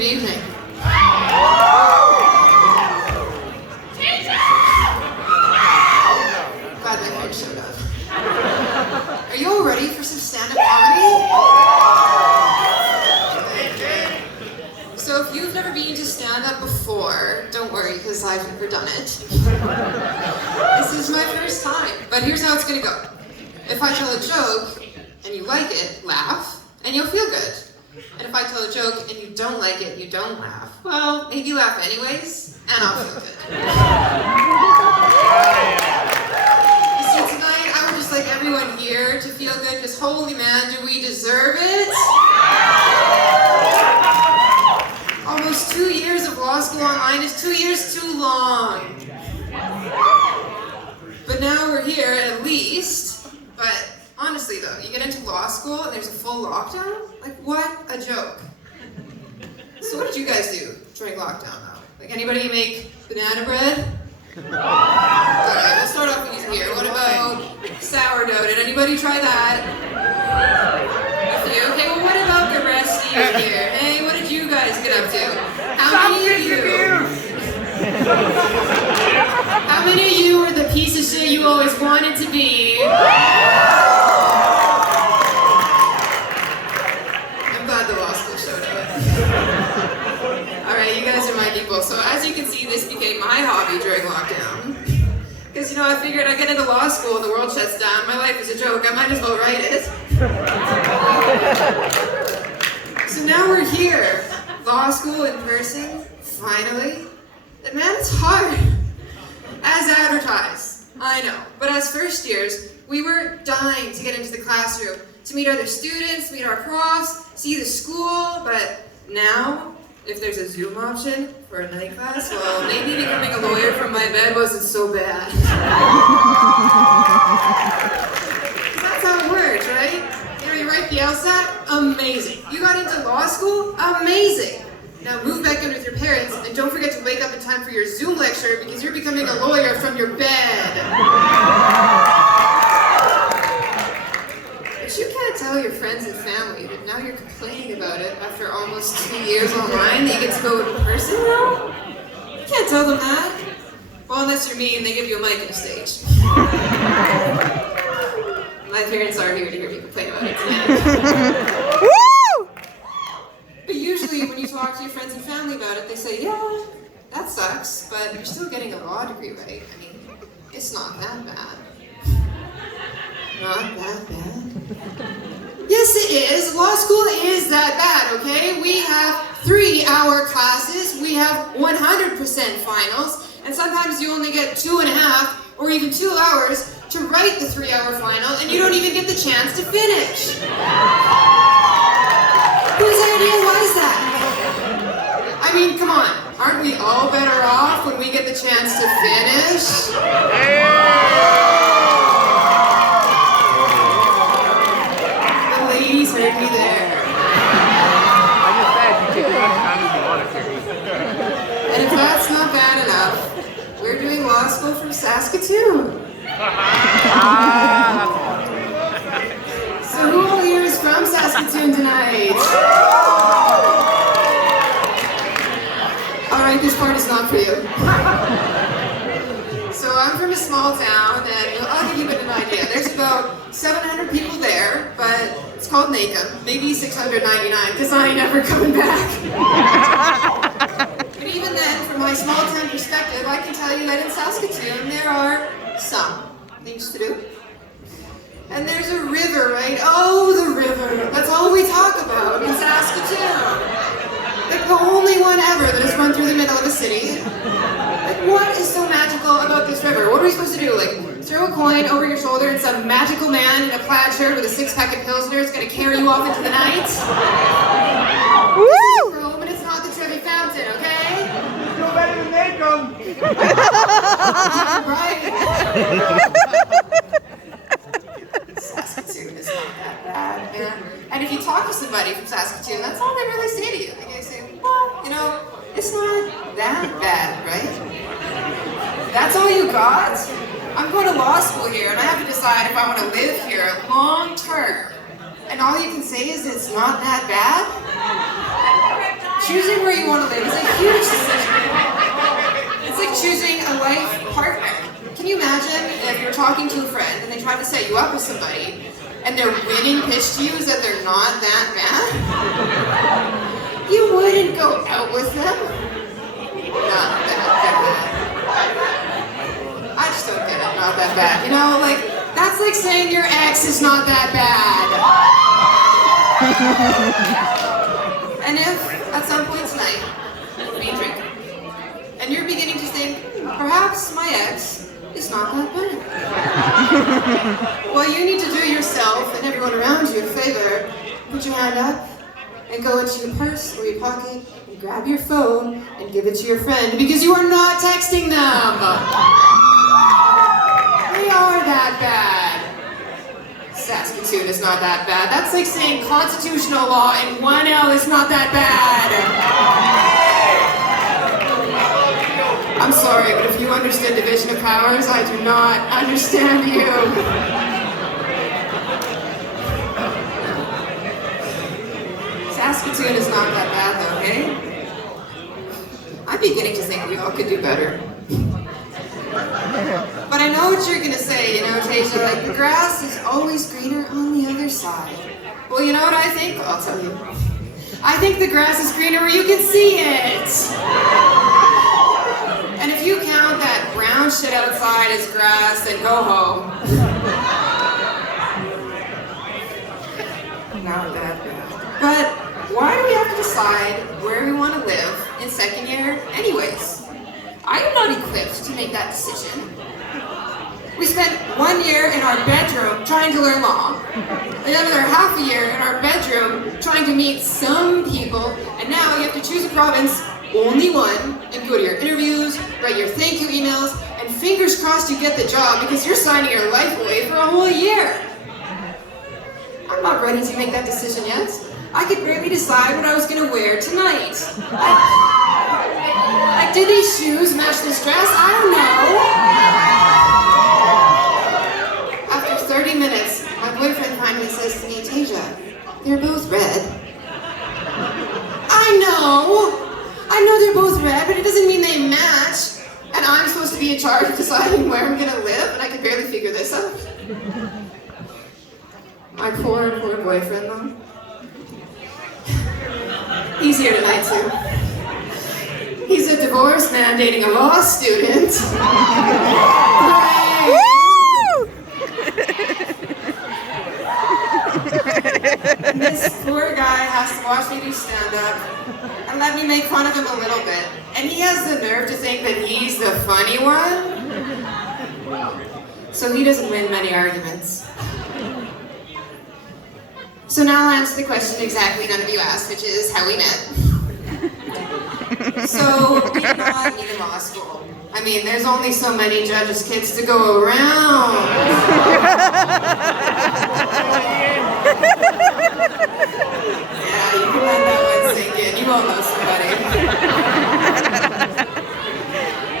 Good evening. Glad my folks showed up. Are you all ready for some stand-up comedy? So if you've never been to stand-up before, don't worry, because I've never done it. This is my first time, but here's how it's gonna go. If I tell a joke, and you like it, laugh, and you'll feel good. And if I tell a joke, and you don't like it, you don't laugh, well, maybe laugh anyways, and I'll feel good. You see, tonight, I would just like everyone here to feel good, because holy man, do we deserve it? Almost 2 years of law school online is 2 years too long. But now we're here, at least. But honestly though, you get into law school and there's a full lockdown? Like, what a joke. So what did you guys do during lockdown though? Like, anybody make banana bread? Alright, we'll start off easy here. What about sourdough? Did anybody try that? A few? Okay, well what about the rest of you here? Hey, what did you guys get up to? How many of you? How many of you were the piece of shit you always wanted to be? I'm glad the law school showed up. Alright, you guys are my people. So as you can see, this became my hobby during lockdown. Because, you know, I figured I get into law school and the world shuts down. My life is a joke. I might as well write it. So now we're here. Law school in person, finally. And man, it's hard. As advertised, I know. But as first years, we were dying to get into the classroom, to meet other students, meet our profs, see the school. But now, if there's a Zoom option for a night class, well, maybe becoming a lawyer from my bed wasn't so bad. That's how it works, right? You know, you write the LSAT, amazing. You got into law school, amazing. Now move back in with your parents, and don't forget to wake up in time for your Zoom lecture because you're becoming a lawyer from your bed. But you can't tell your friends and family that now you're complaining about it after almost 2 years online that you get to go in person now? You can't tell them that. Well, unless you're me and they give you a mic and a stage. My parents are here to hear me complain about it tonight. But usually when you talk to your friends and family about it, they say, yeah, that sucks, but you're still getting a law degree, right? I mean, it's not that bad. Not that bad? Yes, it is. Law school is that bad, okay? We have 3-hour classes, we have 100% finals, and sometimes you only get 2.5 or even 2 hours to write the 3-hour final, and you don't even get the chance to finish. Whose idea was that? I mean, come on. Aren't we all better off when we get the chance to finish? The ladies heard me there. And if that's not bad enough, we're doing law school from Saskatoon. So who all here is from Saskatoon tonight? Alright, this part is not for you. So I'm from a small town, and I'll give you a bit of an idea. There's about 700 people there, but it's called Nacum. Maybe 699, because I ain't never coming back. But even then, from my small town perspective, I can tell you that in Saskatoon, there are some things to do. And there's a river, right? Oh, the river. That's all we talk about in Saskatoon. Like the only one ever that has run through the middle of a city. Like, what is so magical about this river? What are we supposed to do? Like, throw a coin over your shoulder and some magical man in a plaid shirt with a 6-pack of Pilsner is going to carry you off into the night? Woo! This is Rome, and it's not the Trevi Fountain, okay? Still better than Nacum. Right? Saskatoon is not that bad, man. And if you talk to somebody from Saskatoon, that's all they really say to you. Like, they say, well, you know, it's not that bad, right? That's all you got? I'm going to law school here, and I have to decide if I want to live here long term. And all you can say is it's not that bad? choosing where you want to live is a huge decision. It's like choosing a life partner. Can you imagine if you're talking to a friend and they try to set you up with somebody and their winning pitch to you is that they're not that bad? You wouldn't go out with them. Not that bad. I just don't get it, not that bad. You know, like, that's like saying your ex is not that bad. And if, at some point tonight, we drink, and you're beginning to think, perhaps my ex is not that bad. Well, you need to do yourself and everyone around you a favor. Put your hand up and go into your purse or your pocket and grab your phone and give it to your friend because you are not texting them. They are that bad. Saskatoon is not that bad. That's like saying constitutional law in 1L is not that bad. I'm sorry, but if you understood division of powers, I do not understand you. Saskatoon is not that bad though, eh? I'm beginning to think we all could do better. But I know what you're gonna say, you know, Tasia, like the grass is always greener on the other side. Well, you know what I think? I'll tell you. I think the grass is greener where you can see it. And if you count that brown shit outside as grass, then go home. Not that bad. But why do we have to decide where we want to live in second year anyways? I am not equipped to make that decision. We spent 1 year in our bedroom trying to learn law, another half a year in our bedroom trying to meet some people, and now you have to choose a province, only one, and go to your interviews, write your thank you emails, and fingers crossed you get the job because you're signing your life away for a whole year. I'm not ready to make that decision yet. I could barely decide what I was going to wear tonight. Like, did these shoes match this dress? I don't know. After 30 minutes, my boyfriend finally says to me, Tasia, they're both red. I know they're both red, but it doesn't mean they match. And I'm supposed to be in charge of deciding where I'm going to live, and I can barely figure this out. My poor boyfriend, though. He's here tonight, too. He's a divorced man dating a law student. Hooray! This poor guy has to watch me do stand-up and let me make fun of him a little bit. And he has the nerve to think that he's the funny one. So he doesn't win many arguments. So now I'll answer the question exactly none of you asked, which is how we met. So we did not meet in law school. I mean, there's only so many judges' kids to go around. Yeah, you can let that one sink in. You won't know somebody.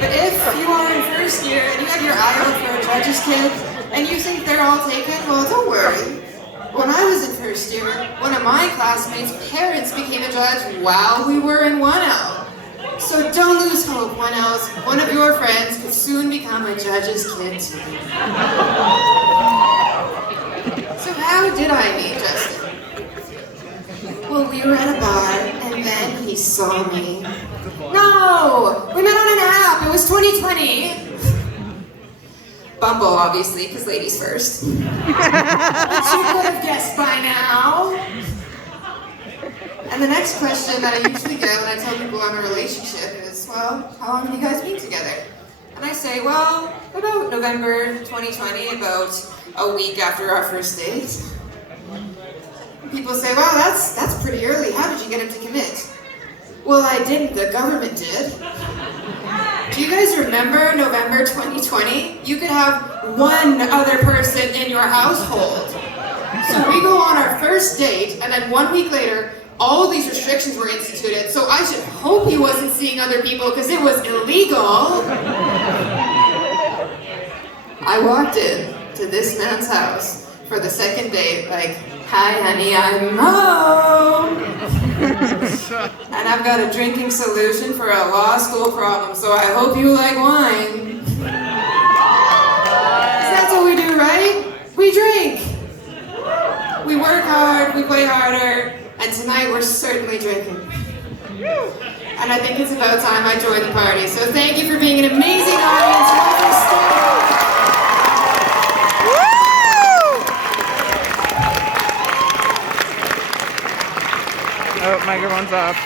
But if you are in first year and you have your eye out for a judge's kid and you think they're all taken, well, don't worry. When I was in first year, one of my classmates' parents became a judge while we were in 1L. So don't lose hope, 1Ls. One of your friends could soon become a judge's kid too. So how did I meet Justin? Well, we were at a bar, and then he saw me. No! We met on an app. It was 2020. Bumble, obviously, because ladies first. But you could have guessed by now. And the next question that I usually get when I tell people I'm in a relationship is, well, how long have you guys been together? And I say, well, about November 2020, about a week after our first date. People say, wow, that's pretty early. How did you get him to commit? Well, I didn't. The government did. Do you guys remember November 2020? You could have one other person in your household. So we go on our first date, and then 1 week later, all of these restrictions were instituted. So I should hope he wasn't seeing other people because it was illegal. I walked in to this man's house for the second date, like, hi honey, I'm home. And I've got a drinking solution for a law school problem, so I hope you like wine. 'Cause that's what we do, right? We drink. We work hard, we play harder, and tonight we're certainly drinking. And I think it's about time I joined the party. So thank you for being an amazing audience. Welcome to StandUp. Oh, microphone's off.